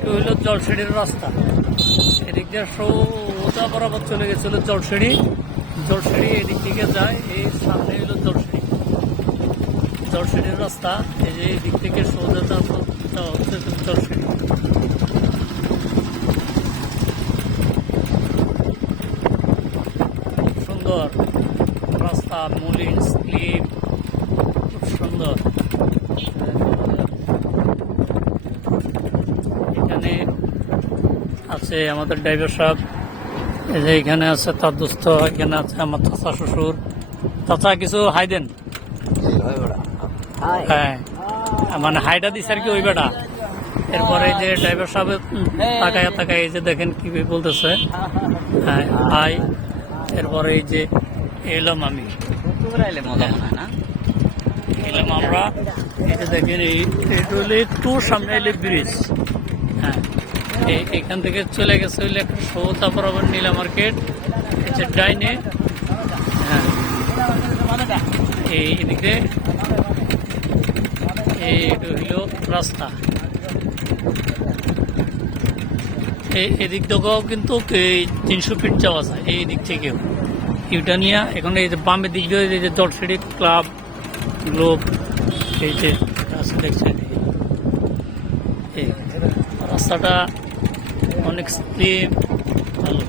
একটু হইলো জলসিঁড়ির রাস্তা, এদিক দিয়ে সোজা বরাবর চলে গেছিল জলসিঁড়ি। জলসিঁড়ি এদিক থেকে যায়, এই সামনে হইলো জলসিঁড়ি, জলসিঁড়ির রাস্তা। এই যে এদিক থেকে সোজা যাওয়া হচ্ছে জলসিঁড়ি। সুন্দর রাস্তা, মলিন স্লিপ, খুব সুন্দর। এখানে আছে আমাদের ড্রাইভার সাহেব, এই যে এখানে আছে তার দোস্ত, এখানে আছে আমার চাচা শ্বশুর। চাচা কিছু হাই দেন। হ্যাঁ, মানে হাইটা দিচ্ছে আর কি ওই বেটা। এরপরে এই যে ড্রাইভার সাহেব তাকায় তাকায় এই যে দেখেন কি বলতেছে, হ্যাঁ হাই। এরপরে এই যে এলাম আমি, এলাম আমরা। এই যে দেখেন এইটা হলে একটু সামনে এলে ব্রিজ। হ্যাঁ, এখান থেকে চলে গেছে হইলে একটা সোজা বরাবর নীলা মার্কেট, এই যে ডাইনে। হ্যাঁ, এইদিকে এইটা হইল রাস্তা। এদিক থেকেও কিন্তু এই 300 ফিট যাওয়া যায়, এই দিক থেকেও ইউটানিয়া। এখন এই যে বামের দিক দিয়ে এই যে জলসিঁড়ি ক্লাব গ্লোব, এই যে রাস্তা দেখছেন, এই রাস্তাটা অনেক স্লিম, ভালো।